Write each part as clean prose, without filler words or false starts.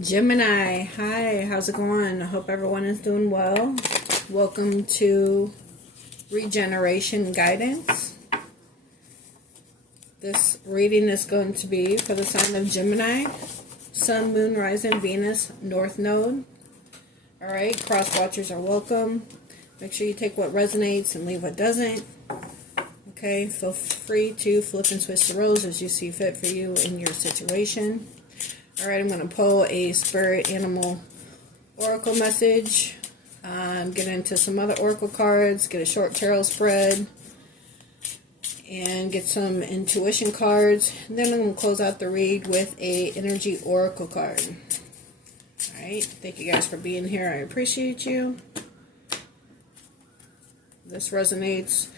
Gemini, hi, how's it going? I hope everyone is doing well. Welcome to Regeneration Guidance. This reading is going to be for the sign of Gemini, Sun, Moon, Rising, Venus, North Node. Alright, cross watchers are welcome. Make sure you take what resonates and leave what doesn't. Okay, feel free to flip and switch the roles as you see fit for you in your situation. Alright, I'm going to pull a spirit animal oracle message. Get into some other oracle cards, get a short tarot spread, and get some intuition cards. And then I'm going to close out the read with a energy oracle card. Alright, thank you guys for being here. I appreciate you. If this resonates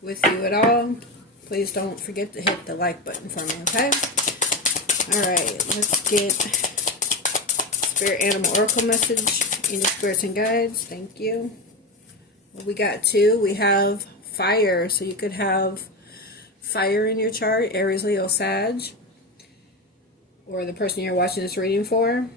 with you at all, please don't forget to hit the like button for me, okay? Alright, let's get Spirit Animal Oracle message. Angel Spirits and Guides, thank you. Well, we got two. We have fire, so you could have fire in your chart, Aries, Leo, Sag, or the person you're watching this reading for.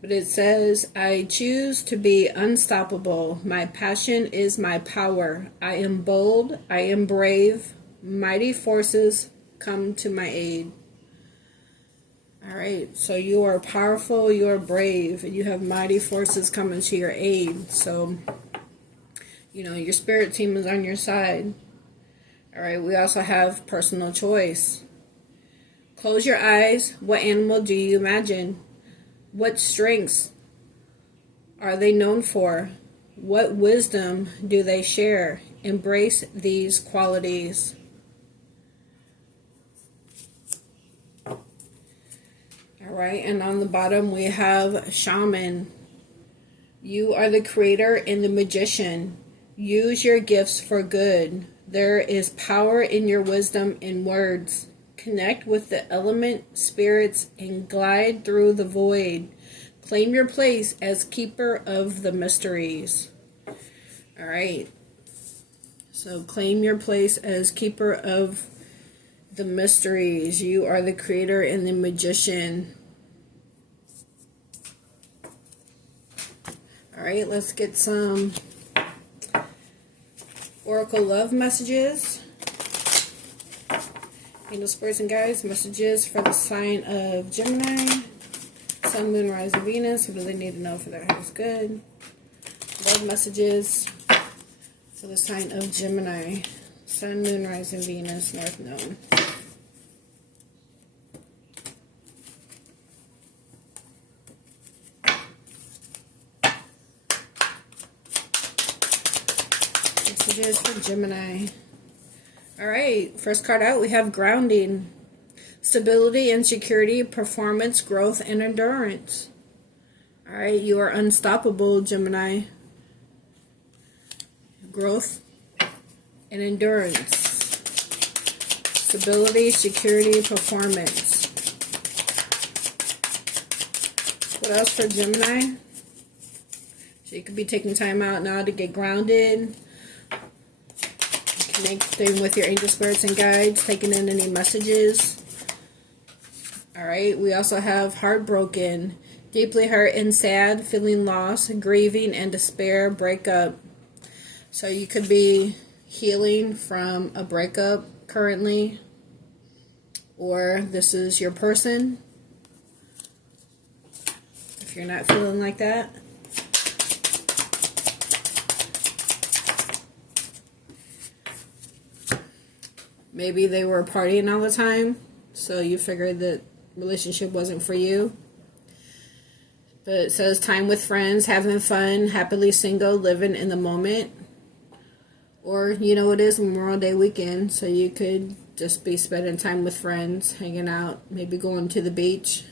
But it says, I choose to be unstoppable. My passion is my power. I am bold. I am brave. Mighty forces come to my aid. Alright, so you are powerful, you are brave, and you have mighty forces coming to your aid. So, your spirit team is on your side. Alright, we also have personal choice. Close your eyes. What animal do you imagine? What strengths are they known for? What wisdom do they share? Embrace these qualities. Alright, and on the bottom we have Shaman. You are the creator and the magician. Use your gifts for good. There is power in your wisdom and words. Connect with the element spirits and glide through the void. Claim your place as keeper of the mysteries. Alright, so claim your place as keeper of the mysteries. You are the creator and the magician. Alright, let's get some Oracle love messages. Angel Spirits and Guides, messages for the sign of Gemini. Sun, Moon, Rising, Venus. What do they need to know for their house good? Love messages for the sign of Gemini. Sun, Moon, Rising, Venus, North Node. Messages for Gemini. Alright, first card out, we have grounding. Stability and security, performance, growth, and endurance. Alright, you are unstoppable, Gemini. Growth and endurance. Stability, security, performance. What else for Gemini? So you could be taking time out now to get grounded. Connecting with your angel spirits and guides, taking in any messages. Alright, we also have heartbroken, deeply hurt and sad, feeling loss, grieving and despair, breakup. So you could be healing from a breakup currently, or this is your person, if you're not feeling like that. Maybe they were partying all the time, so you figured that relationship wasn't for you. But it says time with friends, having fun, happily single, living in the moment. Or, it is Memorial Day weekend, so you could just be spending time with friends, hanging out, maybe going to the beach,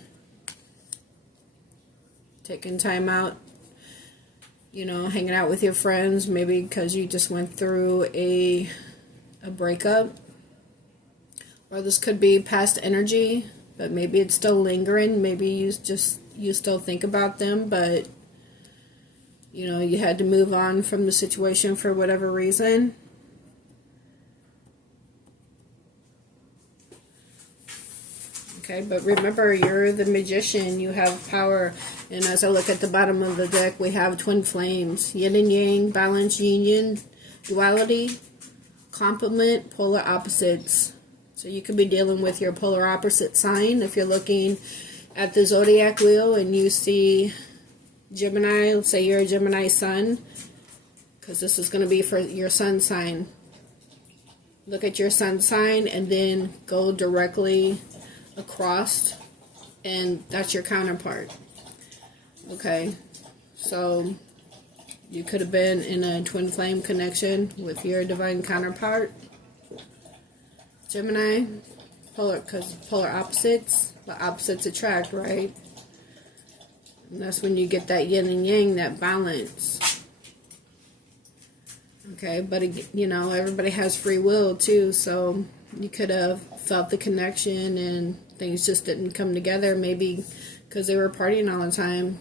taking time out, hanging out with your friends, maybe because you just went through a breakup. Or this could be past energy, but maybe it's still lingering. Maybe you still think about them, but you had to move on from the situation for whatever reason. Okay, but remember, you're the magician. You have power. And as I look at the bottom of the deck, we have twin flames. Yin and yang, balance, union, duality, complement, polar opposites. So you could be dealing with your polar opposite sign. If you're looking at the zodiac wheel and you see Gemini, let's say you're a Gemini sun, because this is going to be for your sun sign. Look at your sun sign and then go directly across, and that's your counterpart. Okay, so you could have been in a twin flame connection with your divine counterpart, Gemini, because polar opposites, but opposites attract, right? And that's when you get that yin and yang, that balance. Okay, but you know, everybody has free will too, so you could have felt the connection and things just didn't come together, maybe because they were partying all the time.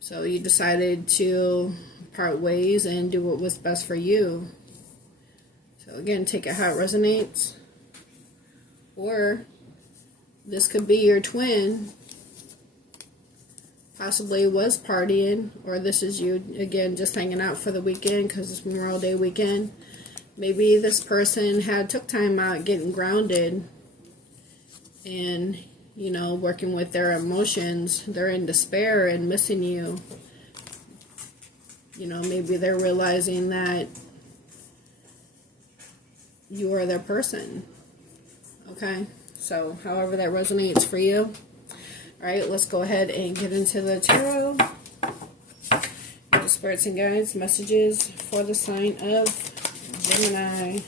So you decided to part ways and do what was best for you. So again, take it how it resonates. Or this could be your twin, possibly was partying, or this is you, again, just hanging out for the weekend because it's Memorial Day weekend. Maybe this person took time out getting grounded and, you know, working with their emotions. They're in despair and missing you. You know, maybe they're realizing that you are their person. Okay, so however that resonates for you. Alright, let's go ahead and get into the tarot. The spirits and guides, messages for the sign of Gemini.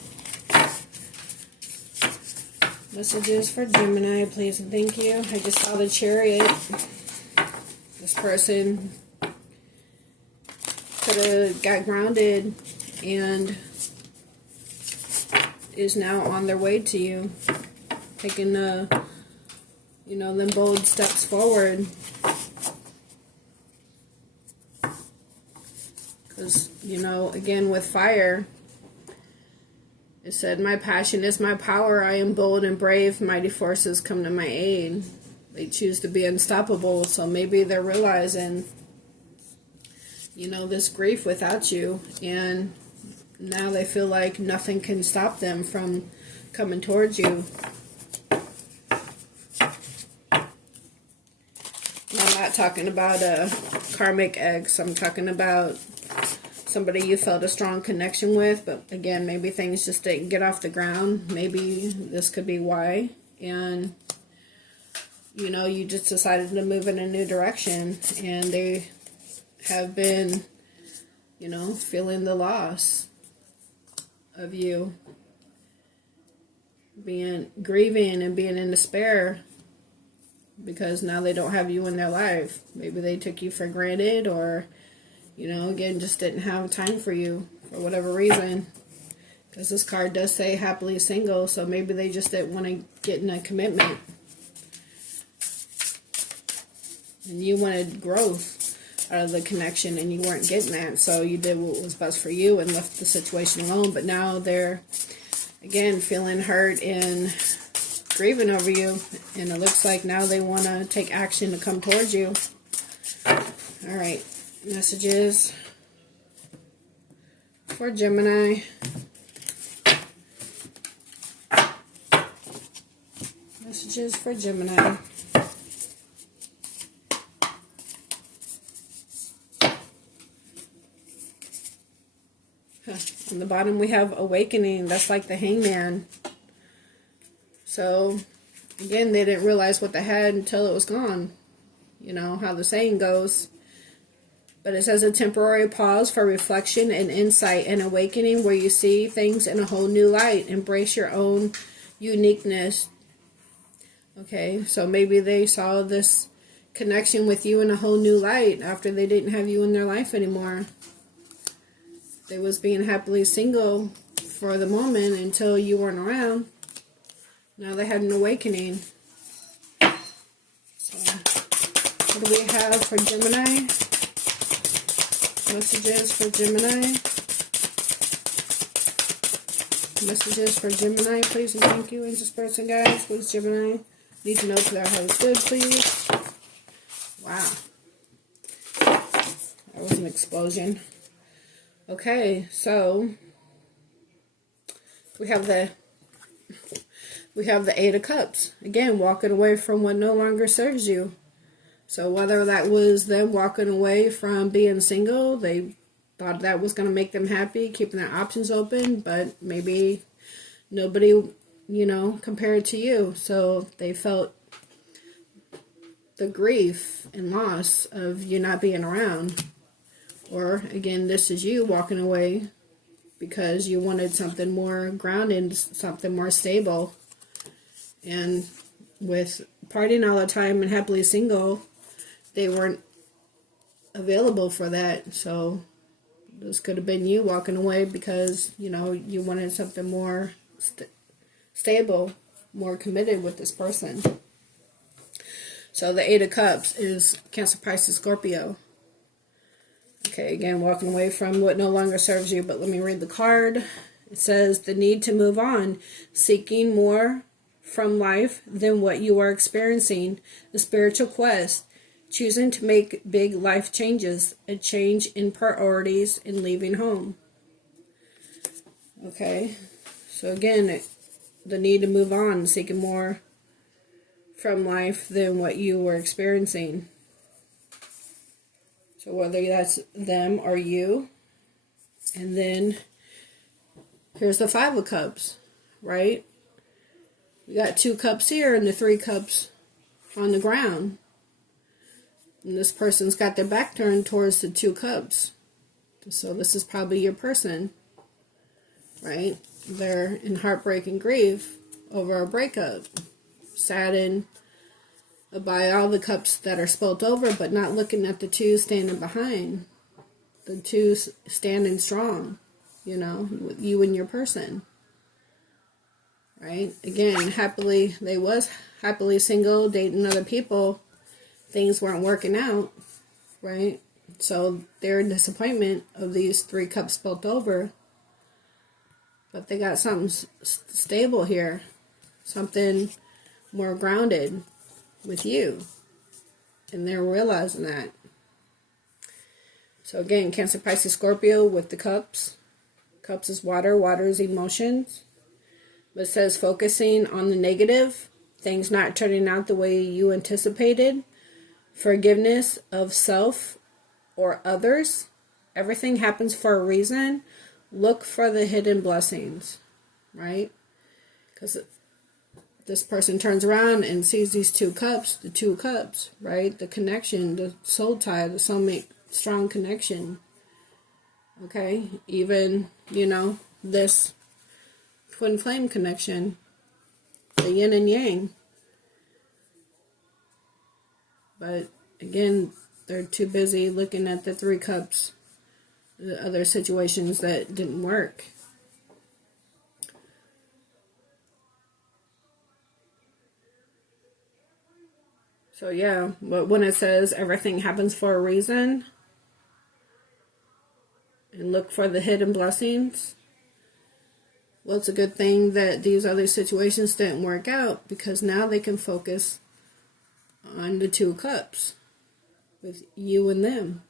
Messages for Gemini, please and thank you. I just saw the Chariot. This person could have got grounded and is now on their way to you, taking the, you know, them bold steps forward. Because, you know, again with fire, it said, my passion is my power. I am bold and brave. Mighty forces come to my aid. They choose to be unstoppable. So maybe they're realizing, you know, this grief without you. And now they feel like nothing can stop them from coming towards you. I'm not talking about a karmic ex. I'm talking about somebody you felt a strong connection with, but again, maybe things just didn't get off the ground. Maybe this could be why. And, you know, you just decided to move in a new direction, and they have been, you know, feeling the loss of you, grieving and being in despair, because now they don't have you in their life. Maybe they took you for granted, or, you know, again, just didn't have time for you for whatever reason. Because this card does say happily single, so maybe they just didn't want to get in a commitment. And you wanted growth out of the connection, and you weren't getting that. So you did what was best for you and left the situation alone. But now they're, again, feeling hurt and grieving over you. And it looks like now they want to take action to come towards you. All right. Messages for Gemini. Messages for Gemini. On the bottom we have awakening. That's like the hangman. So again, they didn't realize what they had until it was gone. You know how the saying goes. But it says a temporary pause for reflection and insight, and awakening where you see things in a whole new light. Embrace your own uniqueness. Okay, so maybe they saw this connection with you in a whole new light after they didn't have you in their life anymore. They was being happily single for the moment until you weren't around. Now they had an awakening. So, what do we have for Gemini? Messages for Gemini. Messages for Gemini, please and thank you. Angel Spirits and guides, please Gemini. Need to know to that how it's good, please. Wow. That was an explosion. Okay, so we have the Eight of Cups. Again, walking away from what no longer serves you. So whether that was them walking away from being single, they thought that was going to make them happy, keeping their options open, but maybe nobody, you know, compared to you. So they felt the grief and loss of you not being around. Or, again, this is you walking away because you wanted something more grounded, something more stable. And with partying all the time and happily single, they weren't available for that. So this could have been you walking away because, you know, you wanted something more stable, more committed with this person. So the Eight of Cups is Cancer, Pisces, Scorpio. Okay, again, walking away from what no longer serves you. But let me read the card. It says, the need to move on, seeking more from life than what you are experiencing, the spiritual quest, choosing to make big life changes, a change in priorities, and leaving home. Okay, so again, the need to move on, seeking more from life than what you were experiencing. So whether that's them or you. And then here's the Five of Cups, right? We got 2 cups here and the 3 cups on the ground. And this person's got their back turned towards the 2 cups. So this is probably your person, right? They're in heartbreak and grief over a breakup. Saddened by all the cups that are spilt over, but not looking at the 2 standing behind. The 2 standing strong, you know, you and your person. Right? Again, they was happily single, dating other people. Things weren't working out, right? So they're in disappointment of these 3 cups spilt over. But they got something stable here. Something more grounded with you. And they're realizing that. So again, Cancer, Pisces, Scorpio with the cups. Cups is water. Water is emotions. But it says focusing on the negative. Things not turning out the way you anticipated. Forgiveness of self or others. Everything happens for a reason. Look for the hidden blessings. Right? Because this person turns around and sees these 2 cups, the 2 cups, right? The connection, the soul tie, the soulmate, strong connection. Okay? Even, you know, this twin flame connection, the yin and yang. But again, they're too busy looking at the 3 cups, the other situations that didn't work. So yeah, but when it says everything happens for a reason, and look for the hidden blessings, well, it's a good thing that these other situations didn't work out, because now they can focus on the 2 cups with you and them.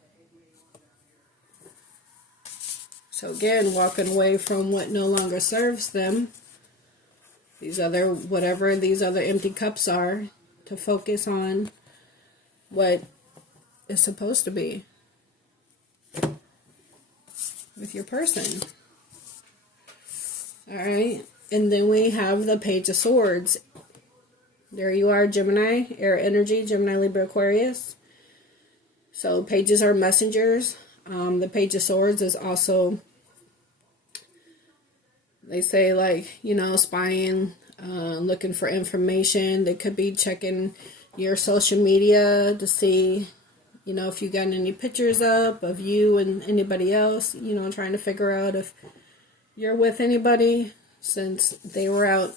So again, walking away from what no longer serves them, whatever these other empty cups are, to focus on what is supposed to be with your person. Alright, and then we have the Page of Swords. There you are, Gemini, air energy, Gemini, Libra, Aquarius. So pages are messengers. The Page of Swords is also, they say, like, you know, spying, looking for information. They could be checking your social media to see, you know, if you got any pictures up of you and anybody else, you know, trying to figure out if you're with anybody, since they were out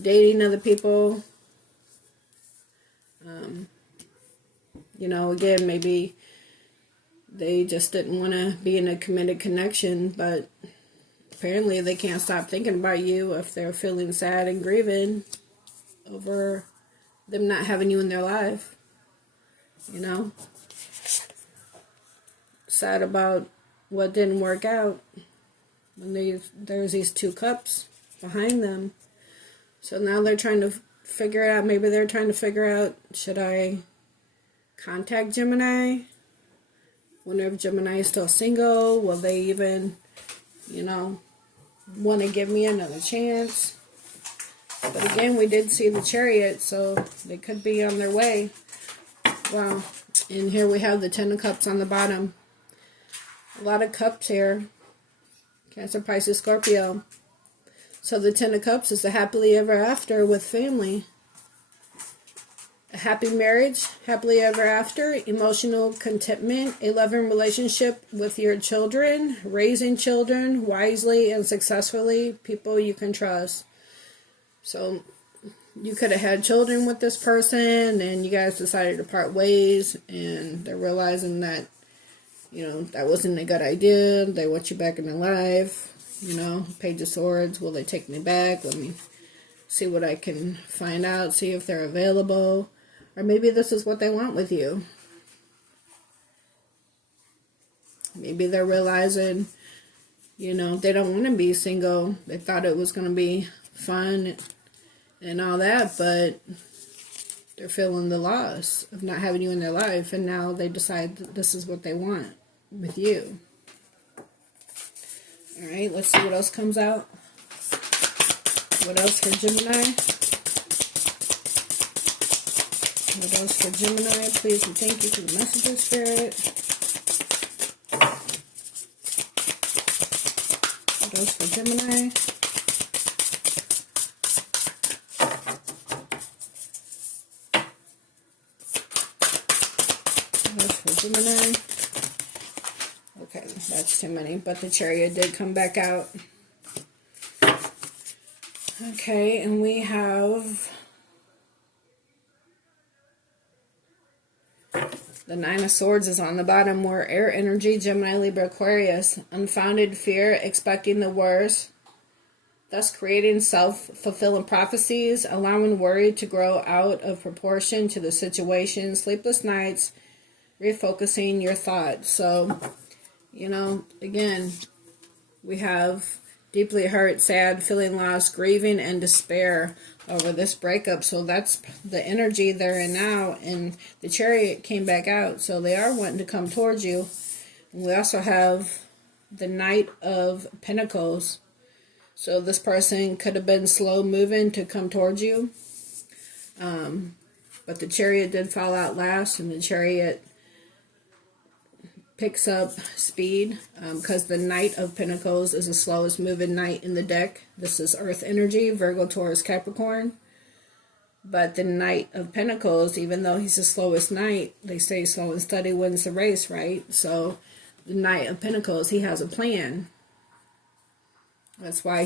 dating other people. You know, again, maybe they just didn't want to be in a committed connection, but apparently they can't stop thinking about you if they're feeling sad and grieving over them not having you in their life. You know? Sad about what didn't work out. When there's these 2 cups behind them. So now they're trying to figure it out. Maybe they're trying to figure out, should I contact Gemini? Wonder if Gemini is still single. Will they even, want to give me another chance? But again, we did see the Chariot, so they could be on their way. Wow. And here we have the 10 of Cups on the bottom. A lot of cups here. Cancer, Pisces, Scorpio. So the 10 of Cups is the happily ever after with family. A happy marriage, happily ever after, emotional contentment, a loving relationship with your children, raising children wisely and successfully, people you can trust. So you could have had children with this person and you guys decided to part ways and they're realizing that, that wasn't a good idea. They want you back in their life. Page of Swords, will they take me back? Let me see what I can find out, see if they're available. Or maybe this is what they want with you. Maybe they're realizing, they don't want to be single. They thought it was going to be fun and all that, but they're feeling the loss of not having you in their life, and now they decide that this is what they want with you. Alright, let's see what else comes out. What else for Gemini? What else for Gemini? Please and thank you for the messages, Spirit. What else for Gemini? What else for Gemini? Okay, that's too many, but the Chariot did come back out. Okay, and we have the 9 of Swords is on the bottom. More air energy, Gemini, Libra, Aquarius. Unfounded fear, expecting the worst, thus creating self-fulfilling prophecies, allowing worry to grow out of proportion to the situation, sleepless nights, refocusing your thoughts. So, again, we have deeply hurt, sad, feeling lost, grieving, and despair over this breakup. So that's the energy they're in now. And the Chariot came back out. So they are wanting to come towards you. And we also have the Knight of Pentacles. So this person could have been slow moving to come towards you. But the Chariot did fall out last. And the Chariot picks up speed because the Knight of Pentacles is the slowest moving knight in the deck. This is Earth energy, Virgo, Taurus, Capricorn. But the Knight of Pentacles, even though he's the slowest knight, they say slow and steady wins the race, right? So the Knight of Pentacles, he has a plan. That's why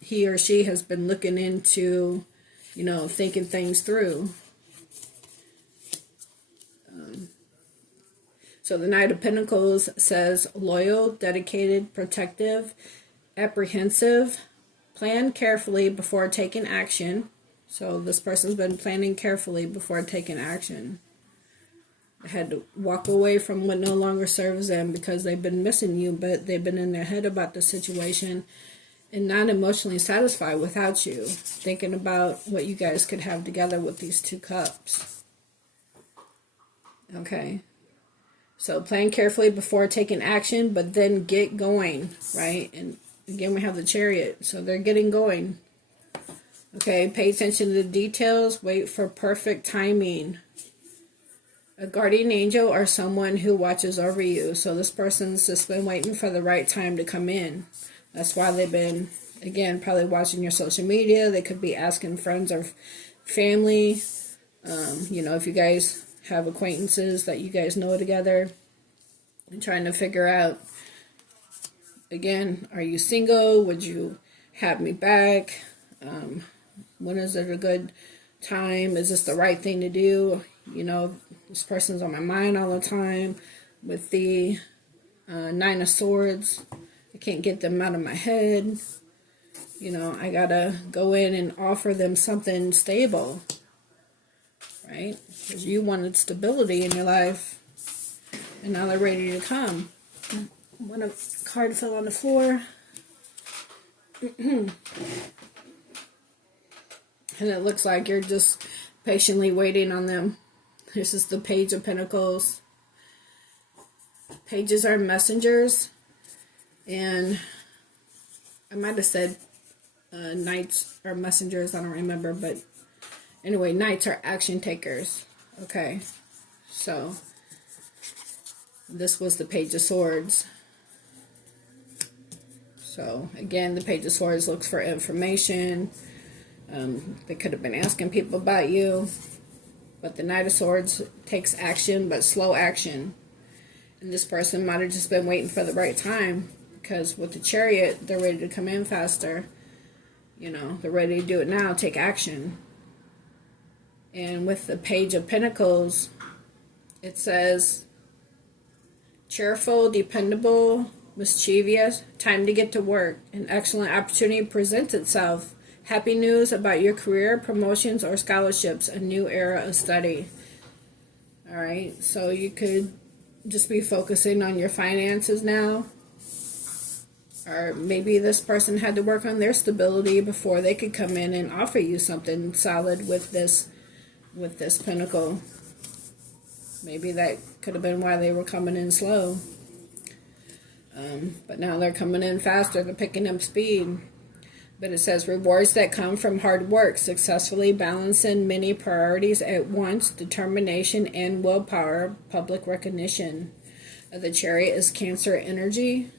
he or she has been looking into, thinking things through. So the Knight of Pentacles says loyal, dedicated, protective, apprehensive, plan carefully before taking action. So this person's been planning carefully before taking action. They had to walk away from what no longer serves them because they've been missing you, but they've been in their head about the situation and not emotionally satisfied without you, thinking about what you guys could have together with these 2 cups. Okay. So plan carefully before taking action, but then get going, right? And again, we have the Chariot. So they're getting going. Okay, pay attention to the details. Wait for perfect timing. A guardian angel or someone who watches over you. So this person's just been waiting for the right time to come in. That's why they've been, again, probably watching your social media. They could be asking friends or family. If you guys have acquaintances that you guys know together and trying to figure out, again, are you single? Would you have me back? When is it a good time? Is this the right thing to do? This person's on my mind all the time. With the 9 of Swords, it can't get them out of my head. You know, I gotta go in and offer them something stable, right? Because you wanted stability in your life, and now they're ready to come. When a card fell on the floor, and it looks like you're just patiently waiting on them. This is the Page of Pentacles. Pages are messengers, and I might have said knights are messengers, I don't remember, but anyway, knights are action takers. Okay, so this was the Page of Swords. So again, the Page of Swords looks for information. They could have been asking people about you, but the Knight of Swords takes action, but slow action. And this person might have just been waiting for the right time, because with the Chariot, they're ready to come in faster. You know, they're ready to do it now, take action. And with the Page of Pentacles, it says, cheerful, dependable, mischievous, time to get to work. An excellent opportunity presents itself. Happy news about your career, promotions, or scholarships, a new era of study. Alright, so you could just be focusing on your finances now. Or maybe this person had to work on their stability before they could come in and offer you something solid with this pentacle. Maybe that could have been why they were coming in slow. But now they're coming in faster. They're picking up speed. But it says rewards that come from hard work, successfully balancing many priorities at once, determination and willpower, public recognition. The Chariot is Cancer energy.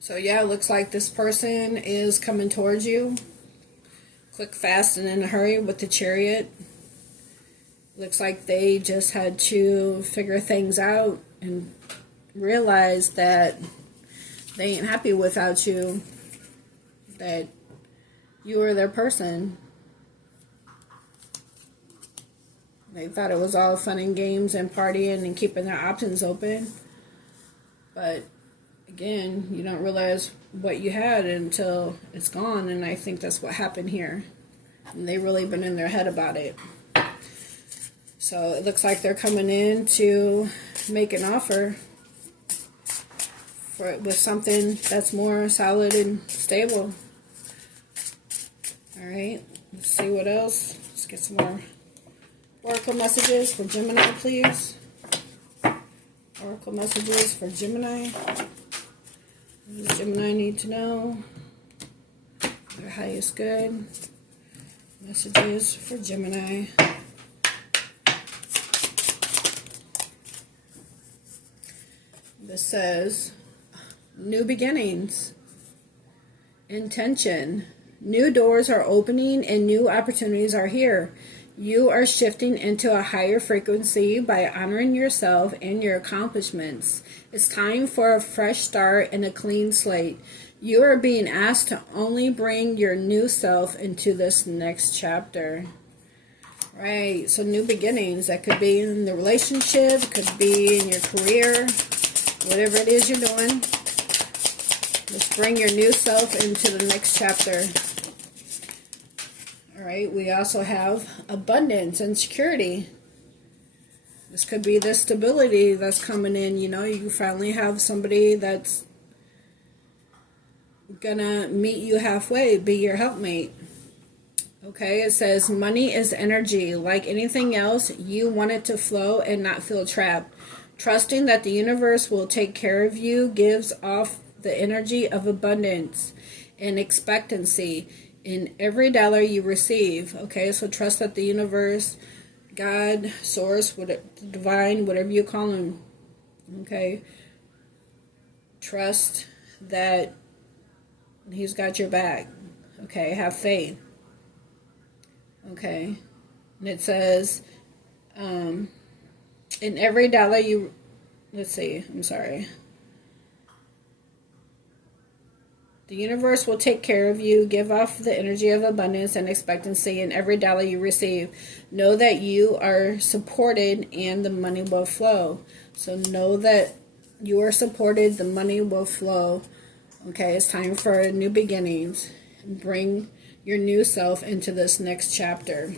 So yeah, it looks like this person is coming towards you. Quick, fast, and in a hurry with the Chariot. Looks like they just had to figure things out and realize that they ain't happy without you, that you are their person. They thought it was all fun and games and partying and keeping their options open. But again, you don't realize what you had until it's gone, and I think that's what happened here. And they've really been in their head about it. So it looks like they're coming in to make an offer with something that's more solid and stable. Alright, let's see what else. Let's get some more oracle messages for Gemini, please. Oracle messages for Gemini. What does Gemini need to know? Their highest good. Messages for Gemini. This says, new beginnings, intention, new doors are opening and new opportunities are here. You are shifting into a higher frequency by honoring yourself and your accomplishments. It's time for a fresh start and a clean slate. You are being asked to only bring your new self into this next chapter. Right, so new beginnings. That could be in the relationship, could be in your career, whatever it is you're doing. Let's bring your new self into the next chapter. Alright, we also have abundance and security. This could be the stability that's coming in. You know, you finally have somebody that's gonna meet you halfway, be your helpmate. Okay, it says money is energy. Like anything else, you want it to flow and not feel trapped. Trusting that the universe will take care of you gives off the energy of abundance and expectancy in every dollar you receive. Okay, so trust that the universe, God, source, divine, whatever you call him. Okay, trust that he's got your back. Okay, have faith. Okay, and it says, in every dollar you, let's see, I'm sorry. The universe will take care of you. Give off the energy of abundance and expectancy in every dollar you receive. Know that you are supported and the money will flow. So know that You are supported. The money will flow. Okay, it's time for new beginnings. Bring your new self into this next chapter.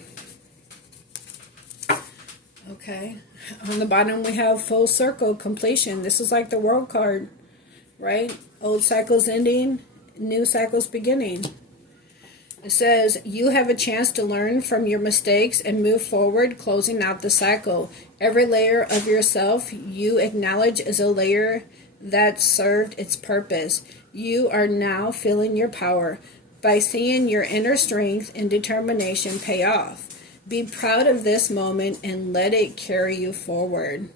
Okay, on the bottom we have full circle completion. This is like the world card, right? Old cycles ending, new cycles beginning. It says you have a chance to learn from your mistakes and move forward, closing out the cycle. Every layer of yourself you acknowledge is a layer that served its purpose. You are now feeling your power by seeing your inner strength and determination pay off. Be proud of this moment and let it carry you forward.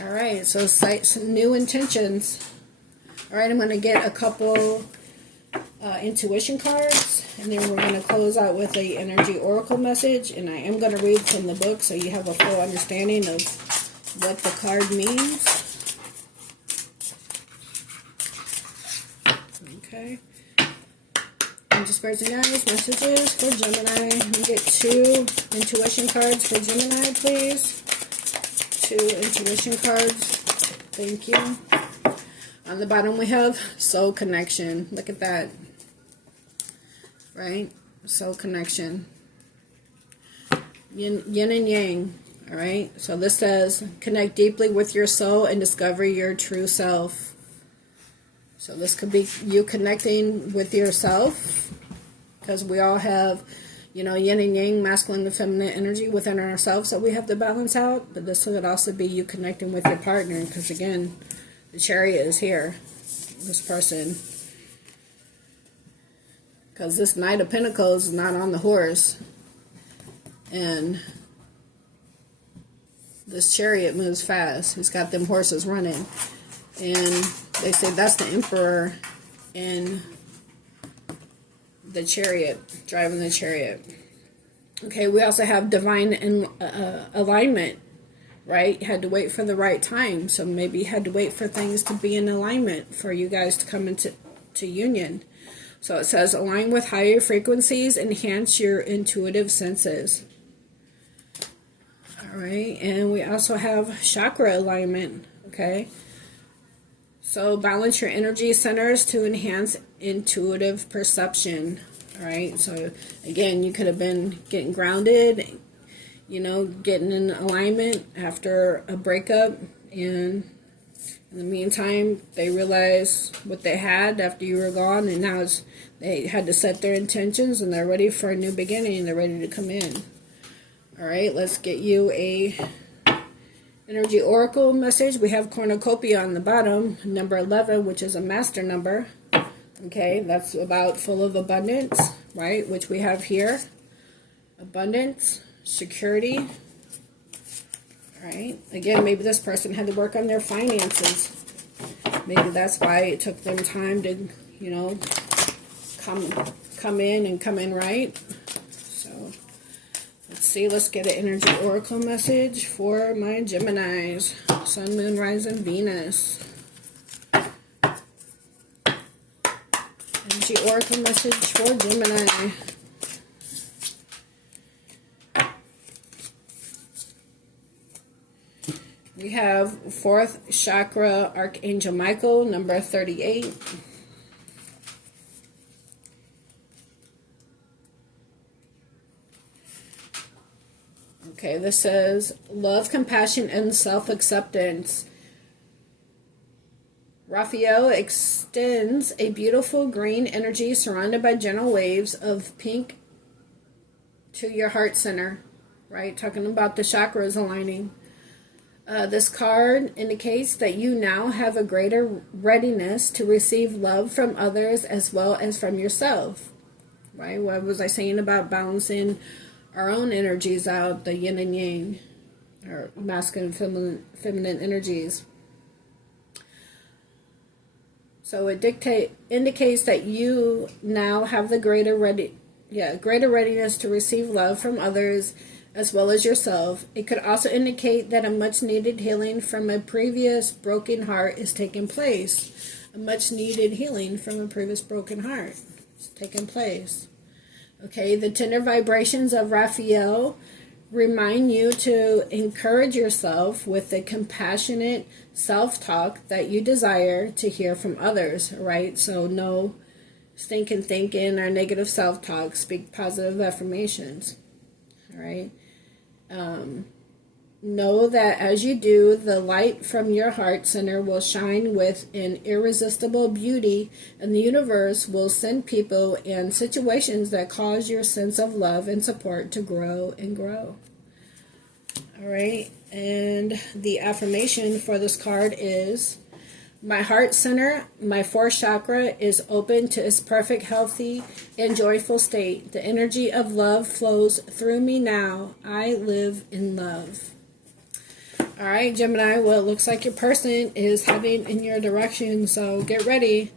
All right, so cite some new intentions. All right, I'm going to get a couple intuition cards, and then we're going to close out with a energy oracle message, and I am going to read from the book so you have a full understanding of what the card means. Okay. And just birds and guys, messages for Gemini. Let me get 2 intuition cards for Gemini, please. 2 intuition cards. Thank you. On the bottom we have soul connection. Look at that. Right? Soul connection. Yin and yang. Alright? So this says, connect deeply with your soul and discover your true self. So this could be you connecting with yourself, because we all have, yin and yang, masculine and feminine energy within ourselves that we have to balance out. But this would also be you connecting with your partner, because again, the Chariot is here, this person. Because this Knight of Pentacles is not on the horse. And this Chariot moves fast. He's got them horses running. And they say that's the Emperor in the Chariot, driving the Chariot. Okay, we also have divine alignment, right? You had to wait for the right time. So maybe you had to wait for things to be in alignment for you guys to come into union. So it says, align with higher frequencies, enhance your intuitive senses. All right, and we also have chakra alignment, okay? So balance your energy centers to enhance intuitive perception. All right, so again, you could have been getting grounded, getting in alignment after a breakup, and in the meantime, they realized what they had after you were gone, and now they had to set their intentions, and they're ready for a new beginning. They're ready to come in. All right, let's get you a energy oracle message. We have cornucopia on the bottom, number 11, which is a master number. Okay, that's about full of abundance, right? Which we have here. Abundance, security. All right. Again, maybe this person had to work on their finances. Maybe that's why it took them time to, come in right. So let's see. Let's get an energy oracle message for my Geminis. Sun, Moon, Rising, Venus. Energy oracle message for Gemini. We have 4th chakra, Archangel Michael, number 38. Okay, this says, love, compassion, and self-acceptance. Raphael extends a beautiful green energy surrounded by gentle waves of pink to your heart center, right? Talking about the chakras aligning. This card indicates that you now have a greater readiness to receive love from others as well as from yourself, right? What was I saying about balancing our own energies out, the yin and yang, or masculine and feminine energies? So it indicates that you now have the greater readiness to receive love from others as well as yourself. It could also indicate that a much needed healing from a previous broken heart is taking place. A much needed healing from a previous broken heart is taking place. Okay, the tender vibrations of Raphael remind you to encourage yourself with the compassionate self-talk that you desire to hear from others, right? So no stinking thinking or negative self-talk. Speak positive affirmations, all right? Know that as you do, the light from your heart center will shine with an irresistible beauty, and the universe will send people and situations that cause your sense of love and support to grow and grow. All right, and the affirmation for this card is, my heart center, my fourth chakra, is open to its perfect, healthy, and joyful state. The energy of love flows through me now. I live in love. All right, Gemini, well, it looks like your person is heading in your direction, so get ready.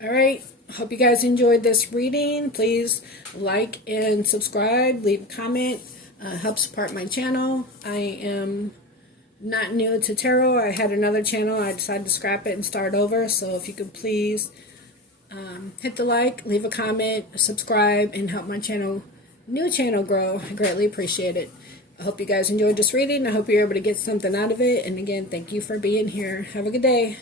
All right, hope you guys enjoyed this reading. Please like and subscribe, leave a comment, help support my channel. I am not new to tarot. I had another channel. I decided to scrap it and start over, so if you could please hit the like, leave a comment, subscribe, and help my new channel grow. I greatly appreciate it. I hope you guys enjoyed this reading. I hope you're able to get something out of it. And again, thank you for being here. Have a good day.